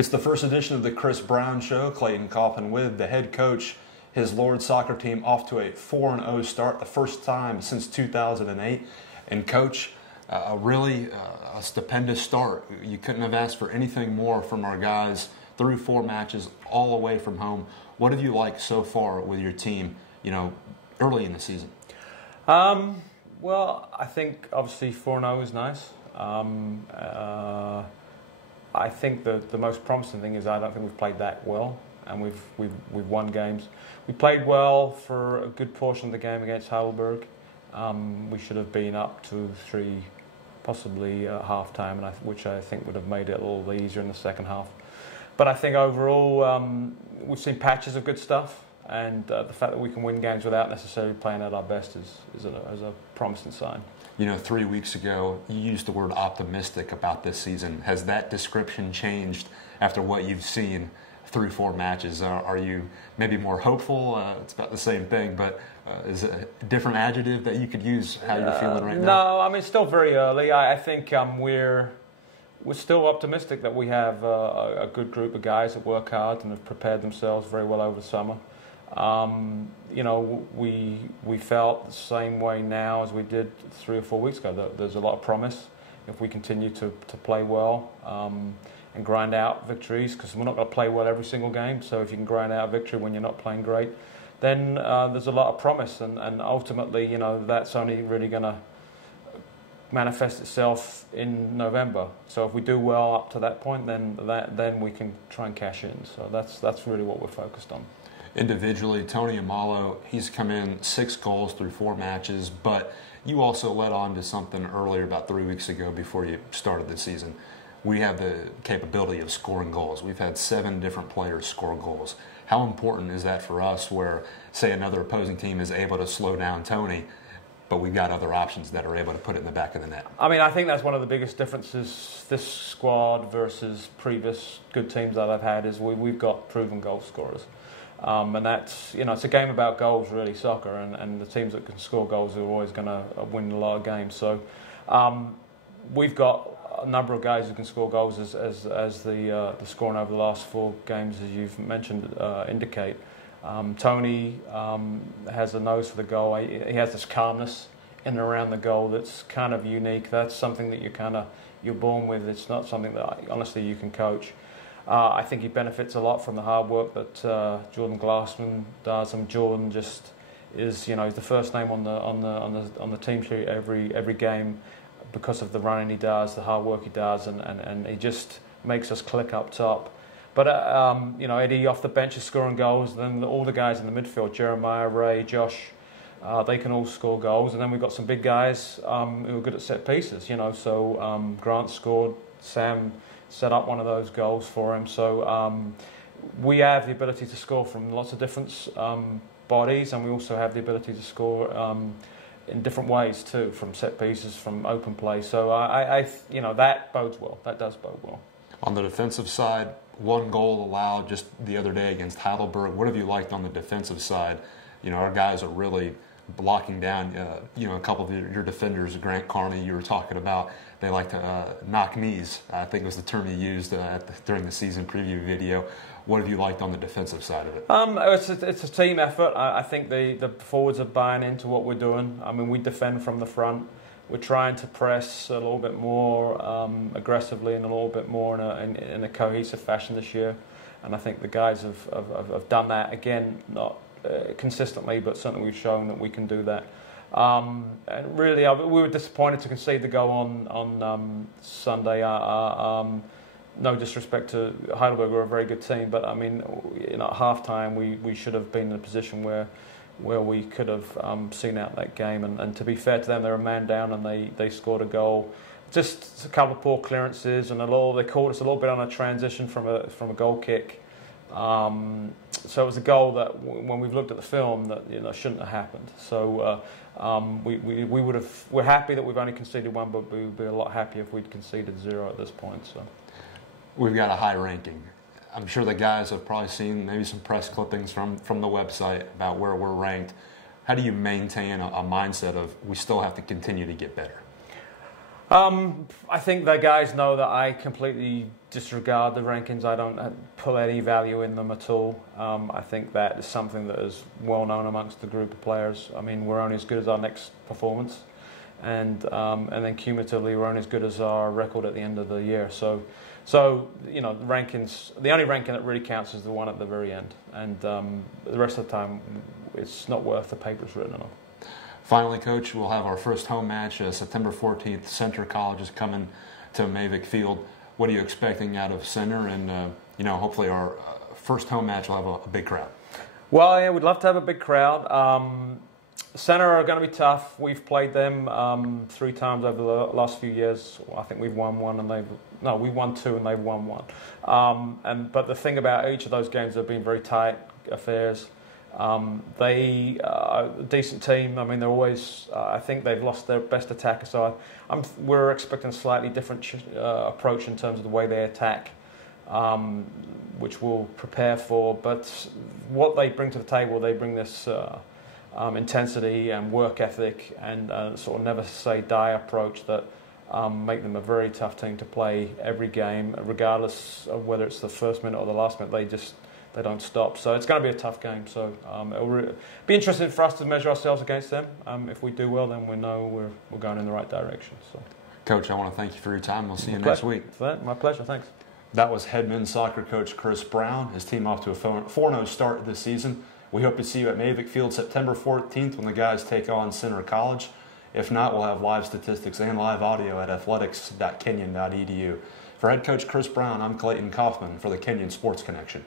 It's the first edition of the Chris Brown Show. Clayton Coffman with the head coach. His Lord soccer team off to a 4-0 start, the first time since 2008. And Coach, really a stupendous start. You couldn't have asked for anything more from our guys through 4 matches, all away from home. What have you liked so far with your team, early in the season? Well, I think obviously 4-0 is nice. I think the most promising thing is I don't think we've played that well, and we've won games. We played well for a good portion of the game against Heidelberg. We should have been up 2-3, possibly at half-time, which I think would have made it a little easier in the second half. But I think overall we've seen patches of good stuff, and the fact that we can win games without necessarily playing at our best is a promising sign. 3 weeks ago, you used the word optimistic about this season. Has that description changed after what you've seen through 4 matches? Are you maybe more hopeful? It's about the same thing, but is it a different adjective that you could use how you're feeling right now? No, I mean, it's still very early. I think we're still optimistic that we have a good group of guys that work hard and have prepared themselves very well over the summer. We felt the same way now as we did 3 or 4 weeks ago. There's a lot of promise if we continue to play well and grind out victories, because we're not going to play well every single game. So if you can grind out a victory when you're not playing great, then there's a lot of promise. And ultimately, that's only really going to manifest itself in November. So if we do well up to that point, then we can try and cash in. So that's really what we're focused on. Individually, Tony Amalo, he's come in 6 goals through 4 matches, but you also led on to something earlier about 3 weeks ago before you started the season. We have the capability of scoring goals. We've had 7 different players score goals. How important is that for us where, say, another opposing team is able to slow down Tony, but we've got other options that are able to put it in the back of the net? I mean, I think that's one of the biggest differences this squad versus previous good teams that I've had is we've got proven goal scorers. And that's, it's a game about goals, really, soccer, and the teams that can score goals are always going to win a lot of games. So we've got a number of guys who can score goals as the scoring over the last 4 games, as you've mentioned, indicate. Tony has a nose for the goal. He has this calmness in and around the goal that's kind of unique. That's something that you're born with. It's not something that honestly you can coach. I think he benefits a lot from the hard work that Jordan Glassman does. And Jordan just is, he's the first name on the team sheet every game because of the running he does, the hard work he does, and he just makes us click up top. But Eddie off the bench is scoring goals. Then all the guys in the midfield, Jeremiah, Ray, Josh, they can all score goals. And then we've got some big guys who are good at set pieces. So Grant scored, Sam set up one of those goals for him. So we have the ability to score from lots of different bodies, and we also have the ability to score in different ways too, from set pieces, from open play. So that bodes well. That does bode well. On the defensive side, 1 goal allowed just the other day against Heidelberg. What have you liked on the defensive side? Our guys are really blocking down, a couple of your defenders, Grant Carney, you were talking about. They like to knock knees, I think was the term you used during the season preview video. What have you liked on the defensive side of it? It's a team effort. I think the forwards are buying into what we're doing. I mean, we defend from the front. We're trying to press a little bit more aggressively and a little bit more in a cohesive fashion this year. And I think the guys have done that, again, not consistently, but certainly we've shown that we can do that. And really, we were disappointed to concede the goal on Sunday. No disrespect to Heidelberg, we're a very good team, but I mean, at half-time we should have been in a position where we could have seen out that game. And to be fair to them, they're a man down and they scored a goal. Just a couple of poor clearances and they caught us a little bit on a transition from a goal kick. So it was a goal that, when we've looked at the film, that shouldn't have happened. So we're happy that we've only conceded 1, but we would be a lot happier if we'd conceded 0 at this point. So we've got a high ranking. I'm sure the guys have probably seen maybe some press clippings from the website about where we're ranked. How do you maintain a mindset of we still have to continue to get better? I think the guys know that I completely disregard the rankings. I don't pull any value in them at all. I think that is something that is well known amongst the group of players. I mean, we're only as good as our next performance, and then cumulatively we're only as good as our record at the end of the year. So you know, the rankings. The only ranking that really counts is the one at the very end, and the rest of the time, it's not worth the paper it's written on. Finally, Coach, we'll have our first home match September 14th. Center College is coming to Mavic Field. What are you expecting out of Center? And, you know, hopefully our first home match will have a big crowd. Well, yeah, we'd love to have a big crowd. Center are going to be tough. We've played them 3 times over the last few years. I think we've won one, and we won 2 and they've won 1. But the thing about each of those games, have been very tight affairs. They are a decent team. I mean, they're always. I think they've lost their best attacker, so we're expecting a slightly different approach in terms of the way they attack, which we'll prepare for. But what they bring to the table, they bring this intensity and work ethic and sort of never say die approach that make them a very tough team to play every game, regardless of whether it's the first minute or the last minute. They don't stop. So it's going to be a tough game. So it'll be interesting for us to measure ourselves against them. If we do well, then we know we're going in the right direction. So, Coach, I want to thank you for your time. We'll see you next week. My pleasure. Thanks. That was head men's soccer coach Chris Brown. His team off to a 4-0 start this season. We hope to see you at Mavic Field September 14th when the guys take on Center College. If not, we'll have live statistics and live audio at athletics.kenyon.edu. For head coach Chris Brown, I'm Clayton Coffman for the Kenyon Sports Connection.